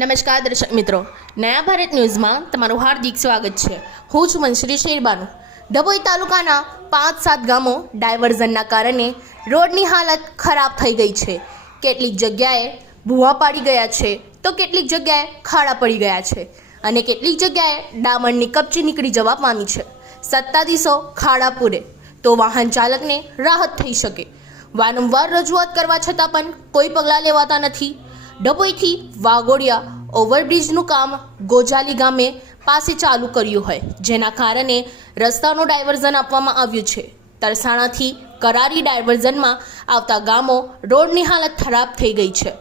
નમસ્કાર દર્શક મિત્રો, નયા ભારત ન્યૂઝમાં તમારું હાર્દિક સ્વાગત છે। હું છું મંશ્રી શેરબાનુ। ડભોઈ તાલુકાના 5-7 ગામો ડાયવર્ઝનના કારણે રોડની હાલત ખરાબ થઈ ગઈ છે। કેટલીક જગ્યાએ ભૂવા પાડી ગયા છે તો કેટલીક જગ્યાએ ખાડા પડી ગયા છે અને કેટલીક જગ્યાએ ડામરની કપચી નીકળી જવા પામી છે। સત્તાધીશો ખાડા પૂરે તો વાહન ચાલકને રાહત થઈ શકે। વારંવાર રજૂઆત કરવા છતાં પણ કોઈ પગલાં લેવાતા નથી। ડભોઈથી વાઘોડિયા ઓવરબ્રિજનું કામ ગોજાલી ગામે પાસે ચાલુ કર્યું હોય, જેના કારણે રસ્તાનું ડાયવર્ઝન આપવામાં આવ્યું છે। તરસાણાથી કરારી ડાયવર્ઝનમાં આવતા ગામો રોડની હાલત ખરાબ થઈ ગઈ છે।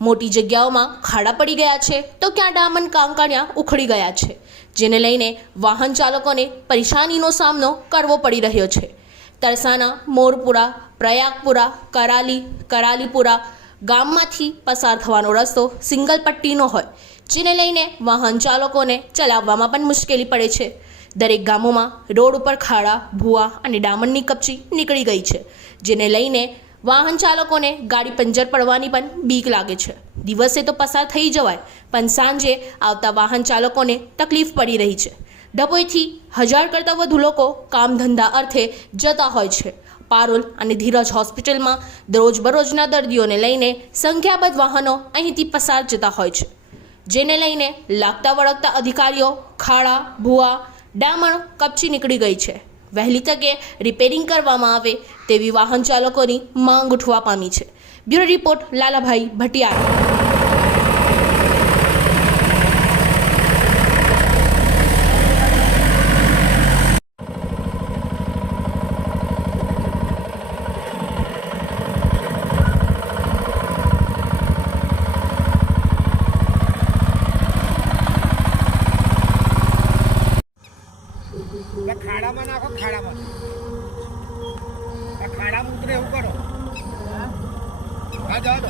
મોટી જગ્યાઓમાં ખાડા પડી ગયા છે તો ક્યાં ડામન કાંકરિયા ઉખડી ગયા છે, જેને લઈને વાહન ચાલકોને પરેશાનીનો સામનો કરવો પડી રહ્યો છે। તરસાણા, મોરપુરા, પ્રયાગપુરા, કરાલીપુરા ગામમાંથી પસાર થવાનો રસ્તો સિંગલ પટ્ટીનો હોય, જેને લઈને વાહન ચાલકોને ચલાવવામાં પણ મુશ્કેલી પડે છે। દરેક ગામોમાં રોડ ઉપર ખાડા, ભૂવા અને ડામરની કપચી નીકળી ગઈ છે, જેને લઈને વાહન ચાલકોને ગાડી પંચર પડવાની પણ બીક લાગે છે। દિવસે તો પસાર થઈ જવાય, પણ સાંજે આવતા વાહન ચાલકોને તકલીફ પડી રહી છે। ડભોઈથી 1000 કરતાં વધુ લોકો કામ ધંધા અર્થે જતા હોય છે। પારોલ અને ધીરજ હોસ્પિટલમાં રોજબરોજના દર્દીઓને લઈને સંખ્યાબંધ વાહનો અહીંથી પસાર જતા હોય છે, જેને લઈને લાગતા વળગતા અધિકારીઓ ખાડા, ભૂવા, ડામણ, કપચી નીકળી ગઈ છે। વહેલી તકે રિપેરિંગ કરવામાં આવે તેવી વાહન ચાલકોની માંગ ઉઠવા પામી છે। Bureau report Lalabhai Bhatiyara. ખાડામાં નાખો, ખાડામાં ખાડામાં ઉતરે એવું કરો। હા, જાઓ તો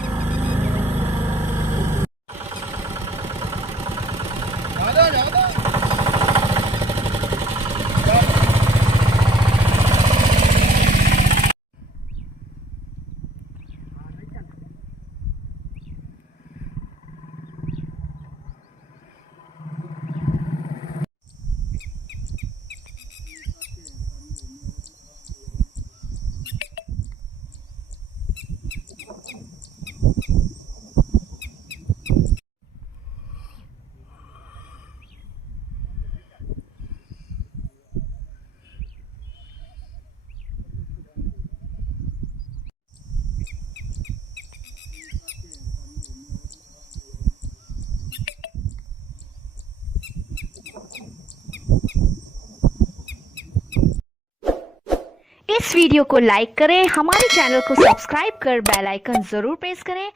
इस वीडियो को लाइक करें, हमारे चैनल को सब्सक्राइब कर बेल आइकन जरूर प्रेस करें